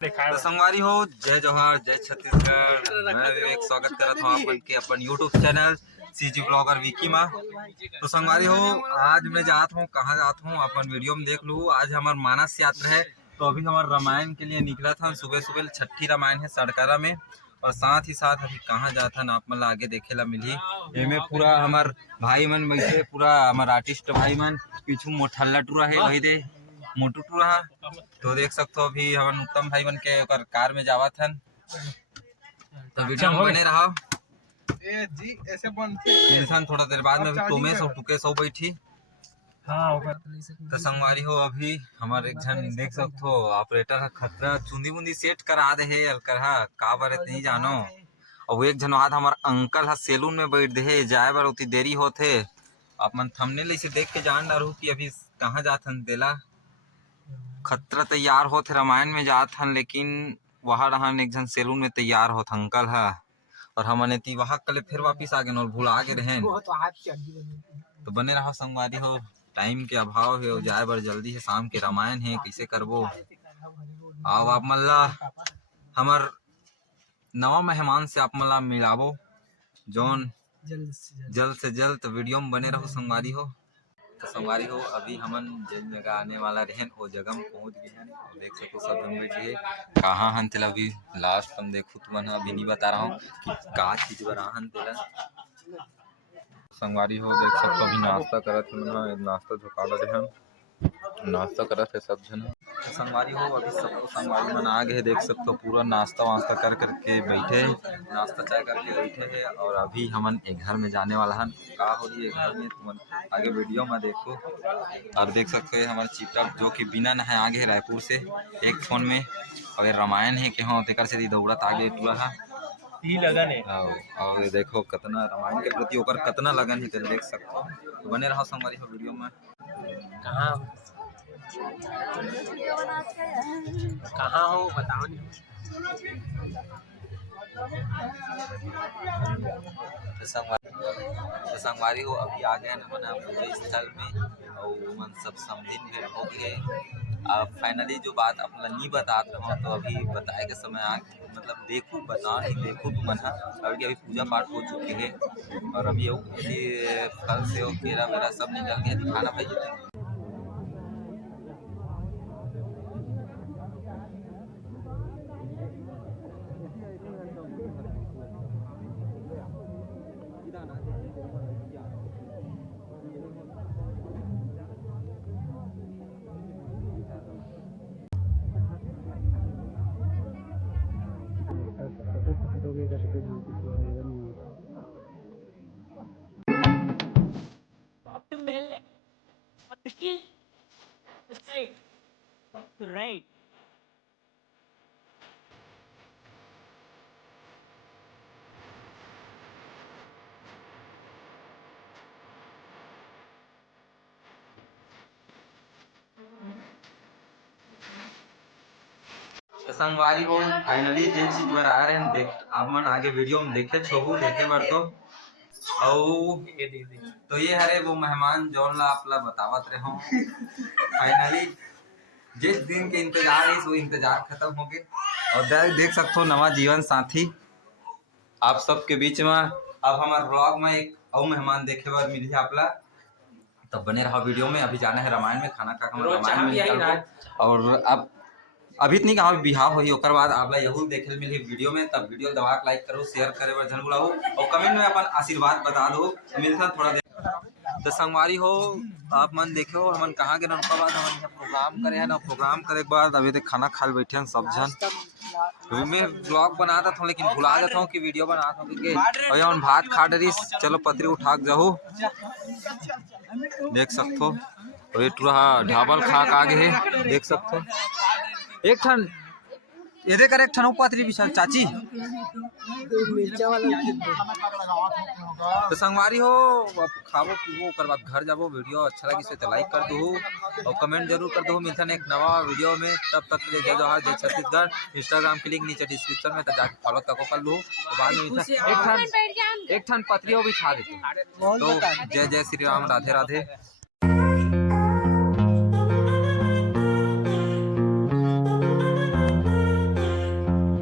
तो संगवारी हो, जय जोहार, जय छत्तीसगढ़। मैं विवेक स्वागत करत हूँ अपन के अपन YouTube channel CG blogger Vicky में। तो संगवारी हो, आज मैं जात हूँ, कहाँ जात हूँ अपन वीडियो में देख लूँ। आज हमार मानस यात्रा है, तो अभी हमार रामायण के लिए निकला था। सुबह सुबह छठी रामायण है सड़कारा में, और साथ ही साथ अभी कहाँ जाता आप मन आगे देखे ला मिली। एमे पूरा हमार भाई मन बैठे, पूरा हमार आर्टिस्ट भाई मन पीछू मोठल्ला टूरा है, वही दे मोटू टूरा। तो देख सकते हो अभी हम उत्तम भाई बन के कार में जावा थन। तो वीडियो में बने रहा जी, ऐसे बनते इंसान थोड़ा देर बाद में तुमे सो टुके सो बैठी। तो संगवारी हो, अभी हमारे एक जन देख सकते हो ऑपरेटर खतरा चुंदी मुंदी सेट करा दे है अलकरहा का बरत नहीं जानो। और एक जन आज हमार अंकल हा सैलून में बैठ दे जाए बर उती देरी होथे। आप मन थंबनेल से देख के जान डारू कि अभी कहाँ जाथन तेला खतरा तैयार होते रामायण में जात हन, लेकिन वहाँ रहन एक जन सैलून में तैयार होत अंकल है। और हमने ती वहाँ कल फिर वापिस आ गए और भूला के रहें। तो बने रहो संगवारी हो, टाइम के अभाव है, जाए बर जल्दी है, शाम के रामायण है, कैसे करबो। आओ आप मल्ला हमार नवा मेहमान से आप मल्ला मिलाबो जोन जल्द से जल्द। तो वीडियो में बने रहो संगवारी हो। तो संगवारी हो, अभी हमन जिन जगह आने वाला रहें वो जगह में पहुंच गए हैं। देख सको सब जन बैठे कहाँ हन तेला अभी लास्ट हम देखो तुमन अभी नहीं बता रहा हूँ कि का चीज बना हन तेला। संगवारी हो देख सकते अभी नाश्ता करत है, नाश्ता झोकाला रहे नाश्ता करत है सब जन। संगवारी हो, अभी सबको संगवारी मन आ गए, देख सकते हो पूरा नाश्ता वास्ता कर करके बैठे, नाश्ता चाय करके बैठे हैं। और अभी हमन एक घर में जाने वाला हन। का हो रही है घर में तुम आगे वीडियो में देखो। और देख सकते हैं हमारे चिपटा जो कि बिना नहाए आगे है रायपुर से एक फोन में। अगर रामायण है कि हाँ तेकर से दौड़त आगे टूरा है लगन है। और देखो कितना रामायण के प्रति ओकर कितना लगन है तो देख सकते हो। तो बने रहो हमारी वीडियो में। कहाँ हो बताओ नहीं। तो संगवारी हो, अभी आ गए ना पूजा स्थल में और मन सब समझिन भेंट हो गए। अब फाइनली जो बात अपना नहीं बता रहा तो अभी बताए के समय आ मतलब देखो बता नहीं देखो तुम मना अभी पूजा पाठ हो चुकी है। और अभी फल से केरा वेरा सब निकल गया, दिखाना भाई। Right. संगवारी हो, फाइनली जे चीज पर आ रहे हैं देख आप मन आगे वीडियो में देखे छोबू देखे बर तो। तो ये हरे वो मेहमान जौन ला आपला बतावत रहे हो। फाइनली जिस दिन के इंतजार है वो इंतजार खत्म हो गए। और देख सकते हो नवा जीवन साथी आप सबके बीच में। अब हमारे ब्लॉग में एक और मेहमान देखे बार मिली आपला। तब बने रहा वीडियो में। अभी जाना है रामायण में, खाना खा रामायण में। और अब अभी नहीं कहा बिहाव हुई ओकर बाद आप यहू देखे मिली वीडियो में। तब वीडियो दबा के लाइक करो, शेयर करे बर जन बुलाओ और कमेंट में अपन आशीर्वाद बता दो। मिलता थोड़ा देर। तो संगवारी हो, आप मन देखो हमन कहाँ गए उनका बाद हम प्रोग्राम करे हैं ना। प्रोग्राम करे के बाद अभी तक खाना खा बैठे हैं सब जन। मैं ब्लॉग बनाता था लेकिन भुला जाता हूँ कि वीडियो बनाता हूँ। और हम भात खा डरी, चलो पतरी उठा के जाओ देख सकते हो। और ये पूरा ढाबल खा के आगे है देख सकते हो। एक ठन ये कर एक ठन ऊपरी विशाल चाची तो संगवारी हो, अब खाबो पीबो ओकर बाद घर जाबो। वीडियो अच्छा लगी से तो लाइक कर दो और कमेंट जरूर कर दो। मिलता है एक नवा वीडियो में, तब तक के लिए जय जोहार, जय छत्तीसगढ़। इंस्टाग्राम की लिंक नीचे डिस्क्रिप्शन में तो जाके फॉलो तक कर लो। तो बाद में एक ठन पत्रियों भी खा देते। तो जय जय श्री राम, राधे राधे।